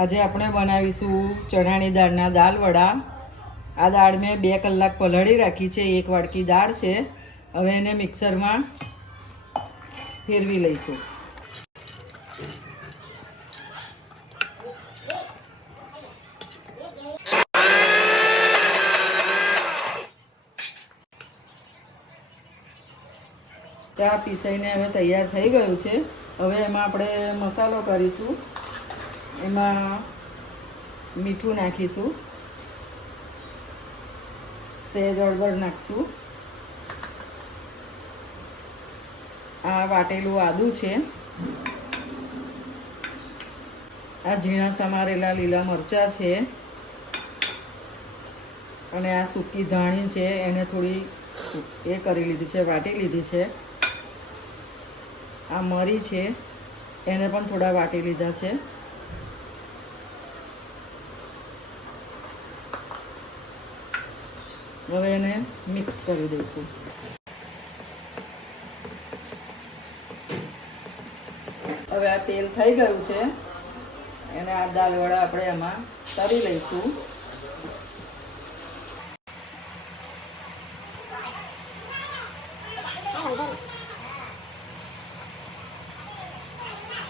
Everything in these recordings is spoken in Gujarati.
આજે આપણે બનાવીશું ચણાની દાળના દાળ વડા। આ દાળ મેં 2 કલાક પલાળી રાખી છે। 1 વાટકી દાળ છે। હવે એને મિક્સરમાં ફેરવી લઈશું। તો આ પીસાઈને હવે તૈયાર થઈ ગયું છે। હવે એમાં આપણે મસાલો કરીશું। એમાં મીઠું નાખીશું, સહેજ હળદર નાખશું, આ વાટેલું આદું છે, આ ઝીણા સમારેલા લીલા મરચાં છે, અને આ સૂકી ધાણી છે, એને થોડી એ કરી લીધી છે, વાટી લીધી છે। આ મરી છે, એને પણ થોડા વાટી લીધા છે। હવે એને મિક્સ કરી દઈશું। હવે આ તેલ થઈ ગયું છે, એને આ દાળ વડા આપણે એમાં તળી લઈશું।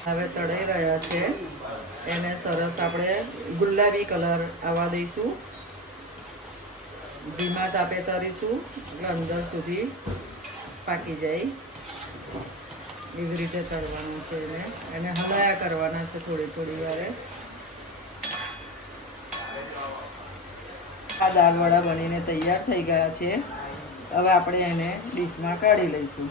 હવે તળાઈ રહ્યા છે, એને સરસ આપણે ગુલાબી કલર આવવા દઈશું। ધીમા તાપે તળીશું એટલે અંદર સુધી પાકી જાય એવી રીતે તળવાનું છે। એને હલાયા કરવાના છે થોડી થોડી વારે। આ દાળ વડા બનીને તૈયાર થઈ ગયા છે। હવે આપણે એને ડીશમાં કાઢી લઈશું।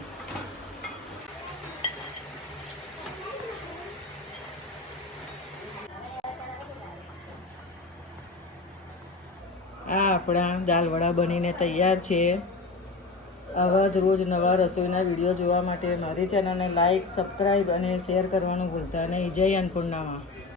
આ આપણા દાળ વડા બનીને તૈયાર છે। આવા જ રોજ નવા રસોઈના વિડીયો જોવા માટે મારી ચેનલને લાઈક, સબસ્ક્રાઈબ અને શેર કરવાનું ભૂલતા નહીં। જય અન્નપૂર્ણામાં।